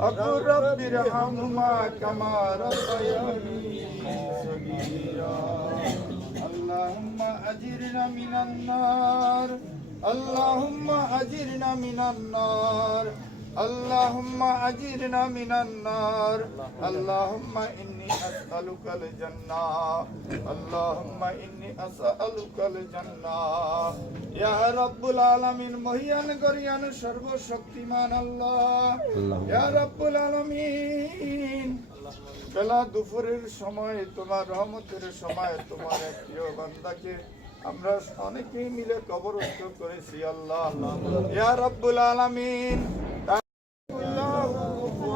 أقول رب ارحمهما كما ربياني صغيرا. اللهم أجرنا من النار. اللهم أجرنا من النار. اللهم أجرنا من النار اللهم إني أسألك الجنة اللهم إني أسألك الجنة يا رب العالمين মহিয়ান গরিয়ান সর্বশক্তিমান আল্লাহ ইয়া রব্বুল আলামিন বেলা দুপুরের সময় তোমার রহমতের সময় তোমার এক প্রিয় বান্দাকে আমরা অনেকেই মিলে কবরস্থ করেছি আল্লাহ ইয়া রব্বুল আলামিন الله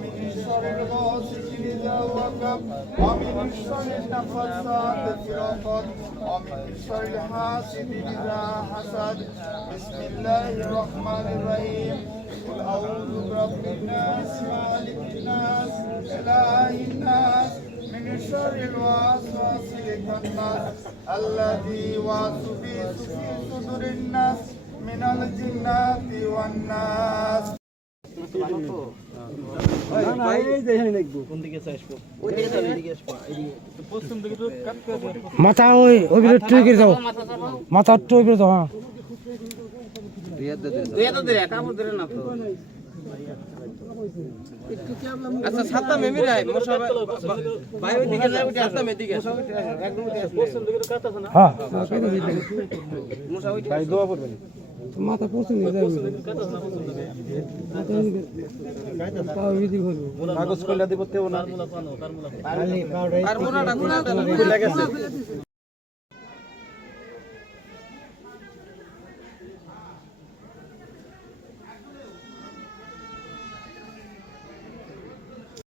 ومن شر غاسق اذا وقب ومن شر النفاثات في العقد ومن شر حاسد إذا حسد بسم الله الرحمن الرحيم قل أعوذ برب الناس مالك الناس إله الناس من شر الوسواس الخناس الذي يوسوس في صدور الناس من الجنة والناس মাথা ওই ওই বিলে টুই করে দাও মাথা টুই করে দাও হ্যাঁ। আচ্ছা সাতটা মেমি রায় মশা ভাই ওইদিকে যায় ওইটা সাতটা মেদিকে একদম হ্যাঁ। মশা ওইটা মাথা পৌঁছে নিয়ে যাবে কাগজ কইলা দিব তেও না। মোনাটা